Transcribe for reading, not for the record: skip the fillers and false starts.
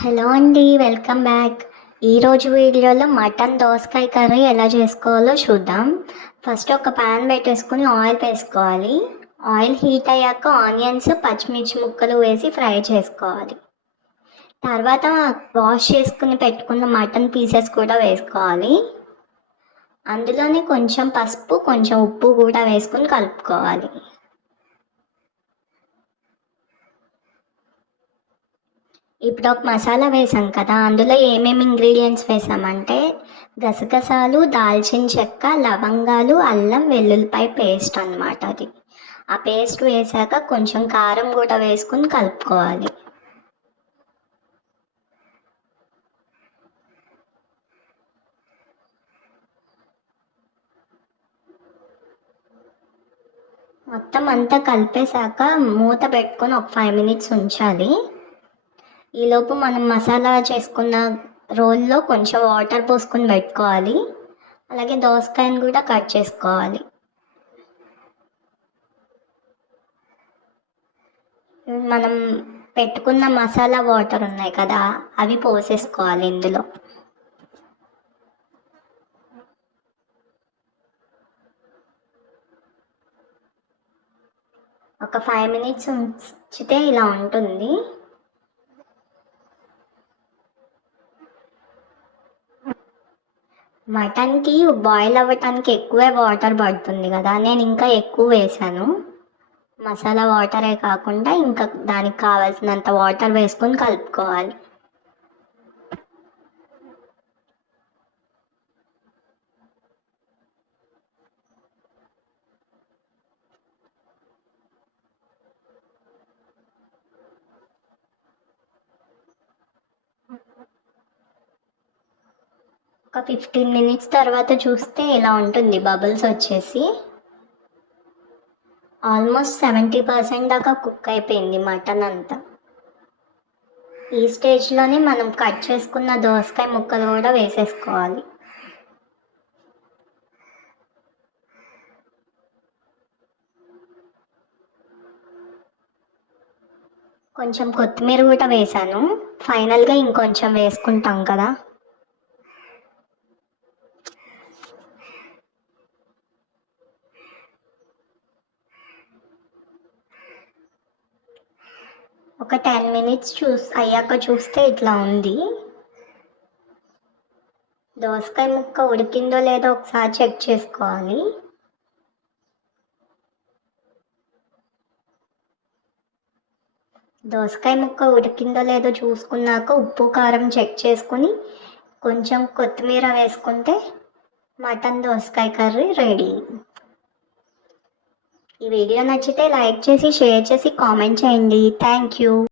Hello అండి, welcome back. ఈరోజు వీడియోలో మటన్ దోసకాయ కర్రీ ఎలా చేసుకోవాలో చూద్దాం. ఫస్ట్ ఒక ప్యాన్ పెట్టేసుకుని ఆయిల్ వేసుకోవాలి. ఆయిల్ హీట్ అయ్యాక ఆనియన్స్, పచ్చిమిర్చి ముక్కలు వేసి ఫ్రై చేసుకోవాలి. తర్వాత వాష్ చేసుకుని పెట్టుకున్న మటన్ పీసెస్ కూడా వేసుకోవాలి. అందులోనే కొంచెం పసుపు, కొంచెం ఉప్పు కూడా వేసుకుని కలుపుకోవాలి. ఇప్పుడు ఒక మసాలా వేసాం కదా, అందులో ఏమేమి ఇంగ్రీడియంట్స్ వేసామంటే గసగసాలు, దాల్చిన చెక్క, లవంగాలు, అల్లం వెల్లుల్లిపాయ పేస్ట్ అన్నమాట. అది ఆ పేస్ట్ వేసాక కొంచెం కారం కూడా వేసుకుని కలుపుకోవాలి. మొత్తం అంతా కలిపేశాక మూత పెట్టుకొని ఒక 5 minutes ఉంచాలి. ఈలోపు మనం మసాలా చేసుకున్న రోల్లో కొంచెం వాటర్ పోసుకొని పెట్టుకోవాలి. అలాగే దోసకాయను కూడా కట్ చేసుకోవాలి. మనం పెట్టుకున్న మసాలా వాటర్ ఉన్నాయి కదా, అవి పోసేసుకోవాలి ఇందులో. ఒక 5 minutes ఉంచితే ఇలా ఉంటుంది. మటన్కి బాయిల్ అవ్వటానికి ఎక్కువే వాటర్ పడుతుంది కదా, నేను ఇంకా ఎక్కువ వేసాను. మసాలా వాటరే కాకుండా ఇంకా దానికి కావాల్సినంత వాటర్ వేసుకొని కలుపుకోవాలి. ఒక 15 minutes తర్వాత చూస్తే ఇలా ఉంటుంది, బబుల్స్ వచ్చేసి. ఆల్మోస్ట్ 70% దాకా కుక్ అయిపోయింది మటన్ అంతా. ఈ స్టేజ్లోనే మనం కట్ చేసుకున్న దోసకాయ ముక్కలు కూడా వేసేసుకోవాలి. కొంచెం కొత్తిమీర కూడా వేసాను. ఫైనల్గా ఇంకొంచెం వేసుకుంటాం కదా. ఒక 10 minutes అయ్యాక చూస్తే ఇట్లా ఉంది. దోసకాయ ముక్క ఉడికిందో లేదో ఒకసారి చెక్ చేసుకోవాలి. దోసకాయ ముక్క ఉడికిందో లేదో చూసుకున్నాక ఉప్పు కారం చెక్ చేసుకుని కొంచెం కొత్తిమీర వేసుకుంటే మటన్ దోసకాయ కర్రీ రెడీ. ఈ వీడియో నచ్చితే లైక్ చేసి, షేర్ చేసి, కామెంట్ చేయండి. Thank you.